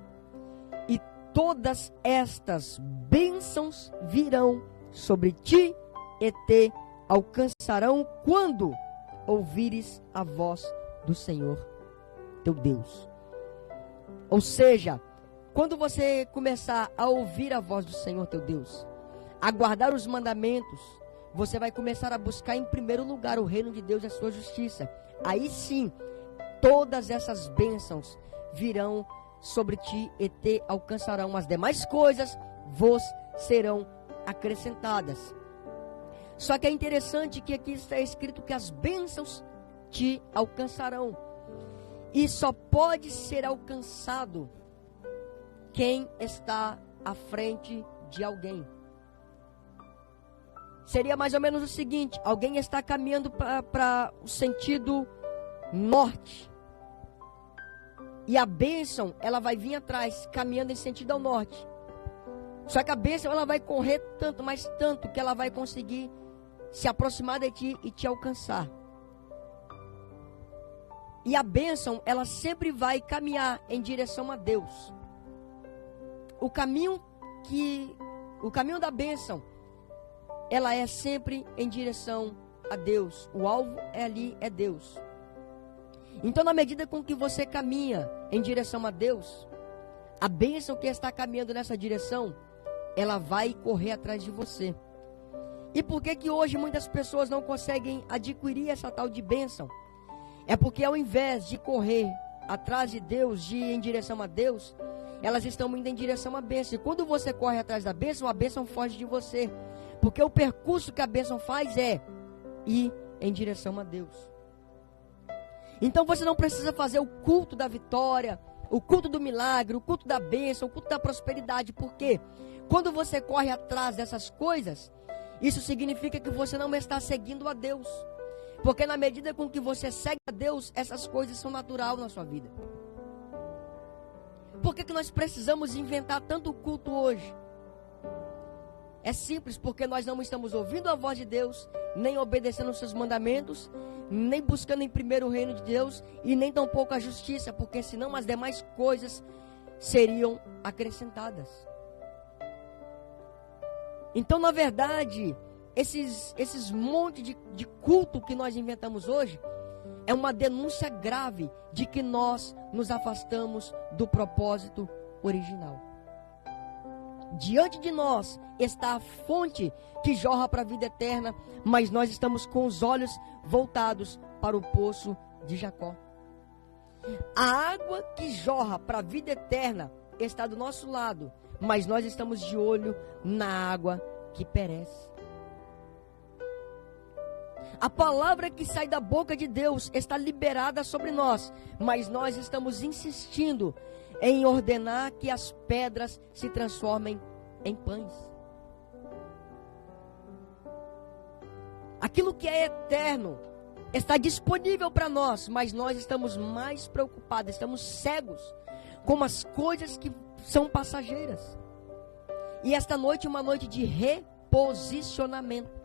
e todas estas bênçãos virão sobre ti e te alcançarão quando ouvires a voz do Senhor teu Deus. Ou seja, quando você começar a ouvir a voz do Senhor teu Deus, a guardar os mandamentos, você vai começar a buscar em primeiro lugar o reino de Deus e a sua justiça. Aí sim, todas essas bênçãos virão sobre ti e te alcançarão. As demais coisas vos serão acrescentadas. Só que é interessante que aqui está escrito que as bênçãos te alcançarão. E só pode ser alcançado quem está à frente de alguém. Seria mais ou menos o seguinte: alguém está caminhando para o sentido norte, e a bênção ela vai vir atrás, caminhando em sentido ao norte. Só que a bênção ela vai correr tanto, mas tanto, que ela vai conseguir se aproximar de ti e te alcançar. E a bênção ela sempre vai caminhar em direção a Deus. O caminho da bênção, ela é sempre em direção a Deus. O alvo é Deus. Então, na medida com que você caminha em direção a Deus, a bênção que está caminhando nessa direção, ela vai correr atrás de você. E por que hoje muitas pessoas não conseguem adquirir essa tal de bênção? É porque ao invés de correr atrás de Deus, de ir em direção a Deus, elas estão indo em direção à bênção. E quando você corre atrás da bênção, a bênção foge de você. Porque o percurso que a bênção faz é ir em direção a Deus. Então você não precisa fazer o culto da vitória, o culto do milagre, o culto da bênção, o culto da prosperidade. Porque quando você corre atrás dessas coisas, isso significa que você não está seguindo a Deus. Porque na medida com que você segue a Deus, essas coisas são naturais na sua vida. Por que nós precisamos inventar tanto culto hoje? É simples, porque nós não estamos ouvindo a voz de Deus, nem obedecendo os seus mandamentos, nem buscando em primeiro o reino de Deus, e nem tampouco a justiça, porque senão as demais coisas seriam acrescentadas. Então, na verdade, esses montes de culto que nós inventamos hoje, é uma denúncia grave de que nós nos afastamos do propósito original. Diante de nós está a fonte que jorra para a vida eterna, mas nós estamos com os olhos voltados para o poço de Jacó. A água que jorra para a vida eterna está do nosso lado, mas nós estamos de olho na água que perece. A palavra que sai da boca de Deus está liberada sobre nós, mas nós estamos insistindo em ordenar que as pedras se transformem em pães. Aquilo que é eterno está disponível para nós, mas nós estamos mais preocupados, estamos cegos com as coisas que são passageiras. E esta noite é uma noite de reposicionamento.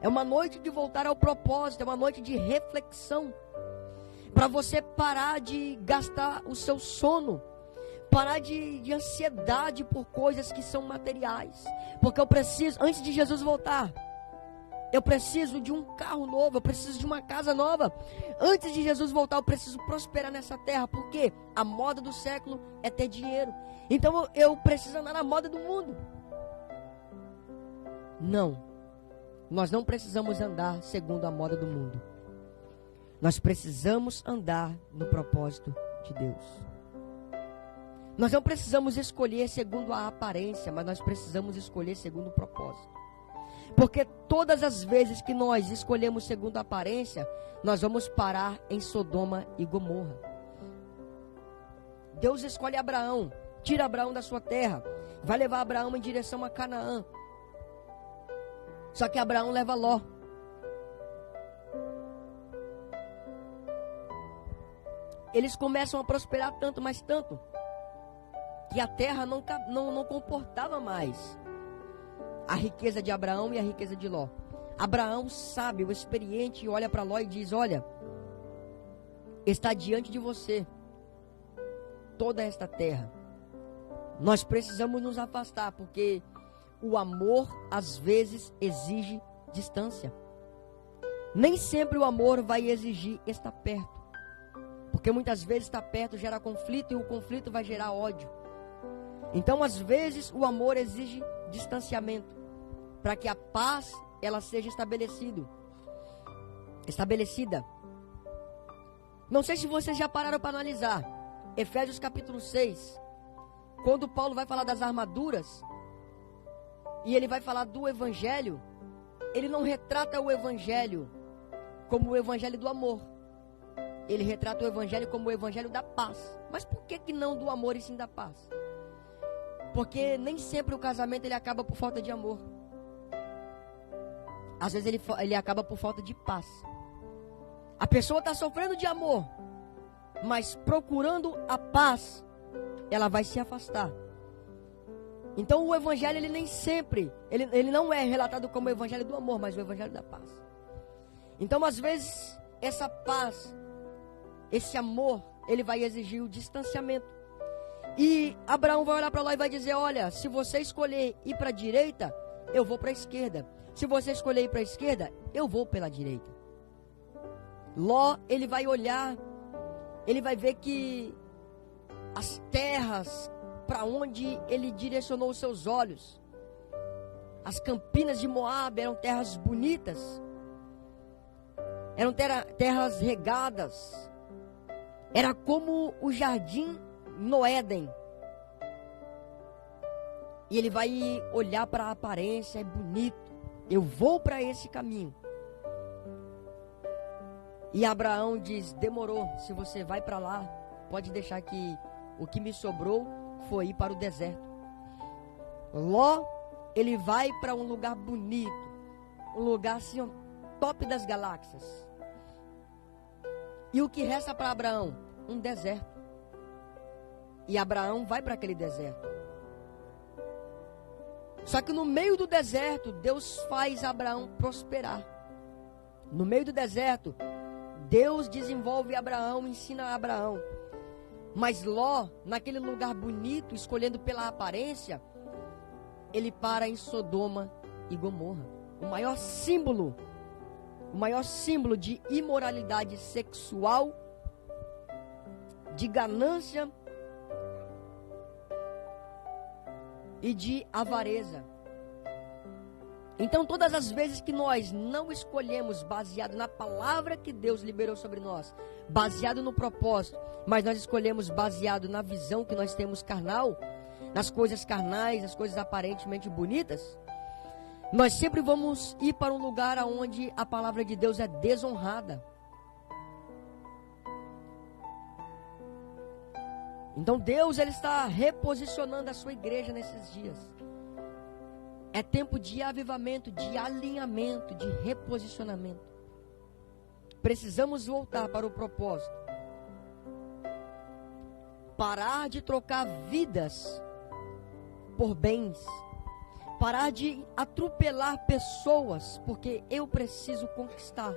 É uma noite de voltar ao propósito, é uma noite de reflexão. Para você parar de gastar o seu sono, parar de ansiedade por coisas que são materiais. Porque eu preciso, antes de Jesus voltar, eu preciso de um carro novo, eu preciso de uma casa nova. Antes de Jesus voltar, eu preciso prosperar nessa terra, porque a moda do século é ter dinheiro. Então eu preciso andar na moda do mundo. Não, nós não precisamos andar segundo a moda do mundo. Nós precisamos andar no propósito de Deus. Nós não precisamos escolher segundo a aparência, mas nós precisamos escolher segundo o propósito. Porque todas as vezes que nós escolhemos segundo a aparência, nós vamos parar em Sodoma e Gomorra. Deus escolhe Abraão, tira Abraão da sua terra, vai levar Abraão em direção a Canaã. Só que Abraão leva Ló. Eles começam a prosperar tanto, mas tanto, que a terra não comportava mais a riqueza de Abraão e a riqueza de Ló. Abraão, sábio, experiente, olha para Ló e diz: olha, está diante de você toda esta terra. Nós precisamos nos afastar, porque o amor às vezes exige distância. Nem sempre o amor vai exigir estar perto, porque muitas vezes estar perto gera conflito e o conflito vai gerar ódio. Então, às vezes, o amor exige distanciamento, para que a paz ela seja estabelecida. Não sei se vocês já pararam para analisar Efésios capítulo 6, quando Paulo vai falar das armaduras e ele vai falar do evangelho, ele não retrata o evangelho como o evangelho do amor. Ele retrata o evangelho como o evangelho da paz. Mas por que não do amor e sim da paz? Porque nem sempre o casamento ele acaba por falta de amor. Às vezes ele acaba por falta de paz. A pessoa está sofrendo de amor, mas procurando a paz, ela vai se afastar. Então o evangelho ele nem sempre, ele não é relatado como o evangelho do amor, mas o evangelho da paz. Então às vezes essa paz, esse amor, ele vai exigir o distanciamento. E Abraão vai olhar para lá e vai dizer: olha, se você escolher ir para a direita, eu vou para a esquerda. Se você escolher ir para a esquerda, eu vou pela direita. Ló, ele vai olhar, ele vai ver que as terras para onde ele direcionou os seus olhos, as campinas de Moabe eram terras bonitas, eram terras regadas, era como o jardim no Éden. E ele vai olhar para a aparência, é bonito, eu vou para esse caminho. E Abraão diz: demorou, se você vai para lá, pode deixar que o que me sobrou foi ir para o deserto. Ló, ele vai para um lugar bonito, um lugar assim, ó, top das galáxias. E o que resta para Abraão? Um deserto. E Abraão vai para aquele deserto. Só que no meio do deserto, Deus faz Abraão prosperar. No meio do deserto, Deus desenvolve Abraão, ensina Abraão. Mas Ló, naquele lugar bonito, escolhendo pela aparência, ele para em Sodoma e Gomorra. O maior símbolo de imoralidade sexual, de ganância e de avareza. Então, todas as vezes que nós não escolhemos baseado na palavra que Deus liberou sobre nós, baseado no propósito, mas nós escolhemos baseado na visão que nós temos carnal, nas coisas carnais, nas coisas aparentemente bonitas, nós sempre vamos ir para um lugar onde a palavra de Deus é desonrada. Então Deus ele está reposicionando a sua igreja nesses dias. É tempo de avivamento, de alinhamento, de reposicionamento. Precisamos voltar para o propósito. Parar de trocar vidas por bens. Parar de atropelar pessoas, porque eu preciso conquistar.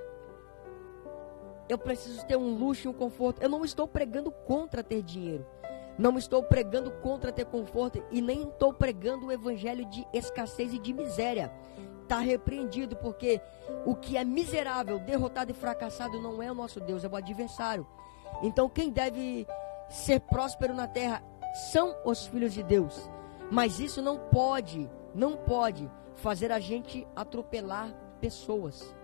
Eu preciso ter um luxo e um conforto. Eu não estou pregando contra ter dinheiro. Não estou pregando contra ter conforto e nem estou pregando o evangelho de escassez e de miséria. Está repreendido, porque o que é miserável, derrotado e fracassado não é o nosso Deus, é o adversário. Então quem deve ser próspero na terra são os filhos de Deus. Mas isso não pode fazer a gente atropelar pessoas.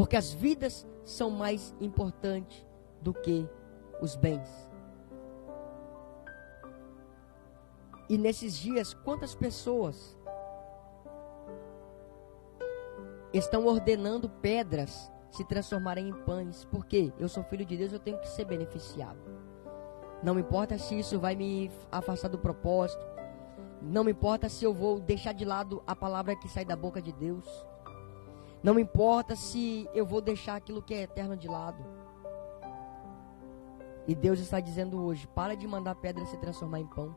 Porque as vidas são mais importantes do que os bens. E nesses dias, quantas pessoas estão ordenando pedras se transformarem em pães? Porque eu sou filho de Deus, eu tenho que ser beneficiado. Não me importa se isso vai me afastar do propósito. Não me importa se eu vou deixar de lado a palavra que sai da boca de Deus. Não me importa se eu vou deixar aquilo que é eterno de lado. E Deus está dizendo hoje: para de mandar pedra se transformar em pão.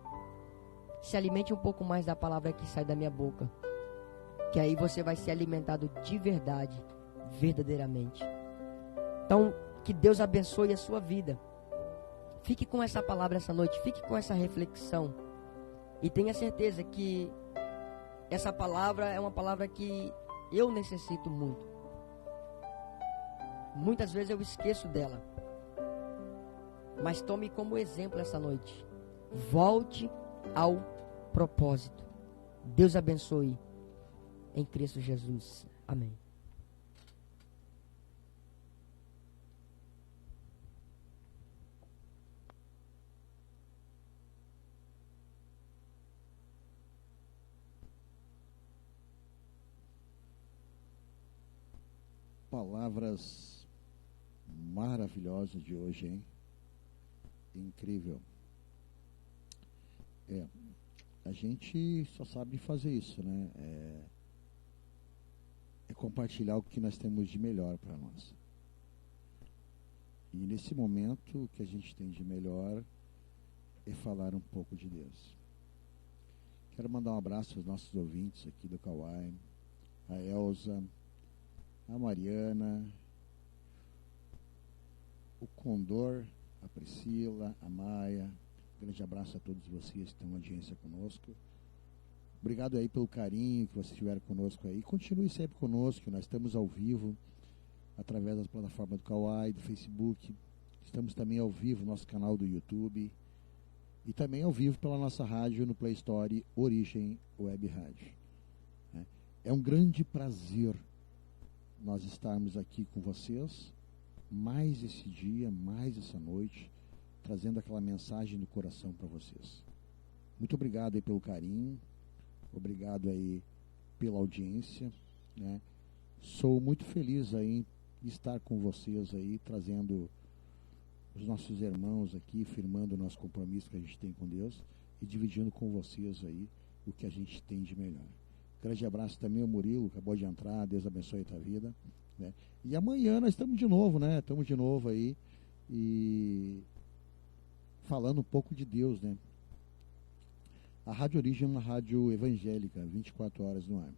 Se alimente um pouco mais da palavra que sai da minha boca, que aí você vai ser alimentado de verdade, verdadeiramente. Então, que Deus abençoe a sua vida. Fique com essa palavra essa noite, fique com essa reflexão. E tenha certeza que essa palavra é uma palavra que eu necessito muito. Muitas vezes eu esqueço dela. Mas tome como exemplo essa noite. Volte ao propósito. Deus abençoe em Cristo Jesus. Amém. Palavras maravilhosas de hoje, hein? Incrível. A gente só sabe fazer isso, né? É compartilhar o que nós temos de melhor para nós. E nesse momento, o que a gente tem de melhor é falar um pouco de Deus. Quero mandar um abraço aos nossos ouvintes aqui do Kauai, a Elza, a Mariana, o Condor, a Priscila, a Maia. Grande abraço a todos vocês que estão em audiência conosco. Obrigado aí pelo carinho que vocês tiveram conosco aí. Continue sempre conosco, nós estamos ao vivo através das plataformas do Kauai, do Facebook. Estamos também ao vivo no nosso canal do YouTube e também ao vivo pela nossa rádio no Play Store Origem Web Rádio. É um grande prazer nós estarmos aqui com vocês, mais esse dia, mais essa noite, trazendo aquela mensagem do coração para vocês. Muito obrigado aí pelo carinho, obrigado aí pela audiência, né? Sou muito feliz aí em estar com vocês aí, trazendo os nossos irmãos aqui, firmando o nosso compromisso que a gente tem com Deus e dividindo com vocês aí o que a gente tem de melhor. Grande abraço também ao Murilo, acabou de entrar, Deus abençoe a tua vida, né? E amanhã nós estamos de novo, né? Estamos de novo aí e falando um pouco de Deus, né? A Rádio Origem é uma rádio evangélica, 24 horas no ar.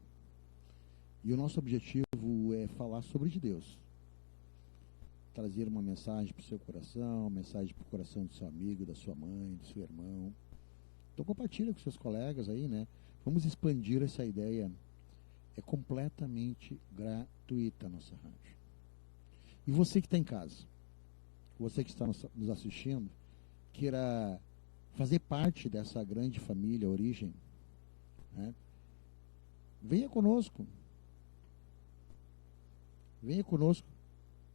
E o nosso objetivo é falar sobre de Deus. Trazer uma mensagem para o seu coração, uma mensagem para o coração do seu amigo, da sua mãe, do seu irmão. Então compartilha com seus colegas aí, né? Vamos expandir essa ideia. É completamente gratuita a nossa rádio. E você que está em casa, você que está nos assistindo, queira fazer parte dessa grande família Origem, né? Venha conosco. Venha conosco.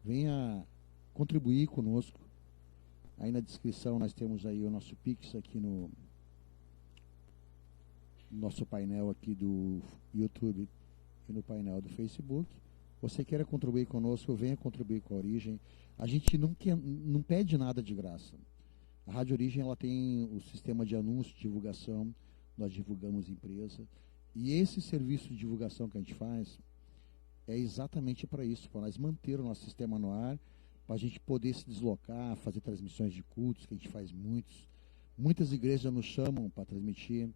Venha contribuir conosco. Aí na descrição nós temos aí o nosso Pix aqui no nosso painel aqui do YouTube e no painel do Facebook. Você queira contribuir conosco, venha contribuir com a Origem. A gente não pede nada de graça. A Rádio Origem ela tem o sistema de anúncio, divulgação, nós divulgamos empresa. E esse serviço de divulgação que a gente faz é exatamente para isso, para nós manter o nosso sistema no ar, para a gente poder se deslocar, fazer transmissões de cultos, que a gente faz muitos. Muitas igrejas nos chamam para transmitir.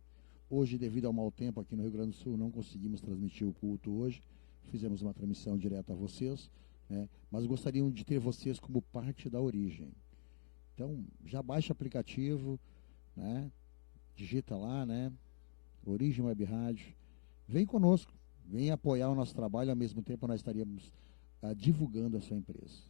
Hoje, devido ao mau tempo aqui no Rio Grande do Sul, não conseguimos transmitir o culto hoje. Fizemos uma transmissão direta a vocês, né? Mas gostariam de ter vocês como parte da Origem. Então, já baixa o aplicativo, né? Digita lá, né? Origem Web Rádio. Vem conosco, vem apoiar o nosso trabalho, ao mesmo tempo nós estaríamos divulgando a sua empresa.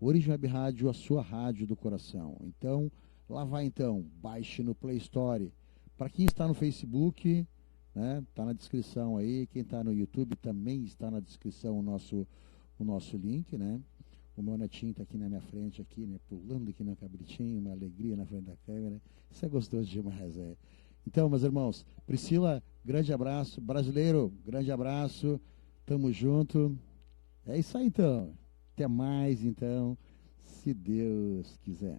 Origem Web Rádio, a sua rádio do coração. Então, lá vai então, baixe no Play Store. Para quem está no Facebook, né, está na descrição aí. Quem está no YouTube também está na descrição o nosso link, né? O meu netinho está aqui na minha frente, aqui, né? Pulando aqui no cabritinho, uma alegria na frente da câmera. Isso é gostoso demais, é. Então, meus irmãos, Priscila, grande abraço. Brasileiro, grande abraço. Tamo junto. É isso aí, então. Até mais, então, se Deus quiser.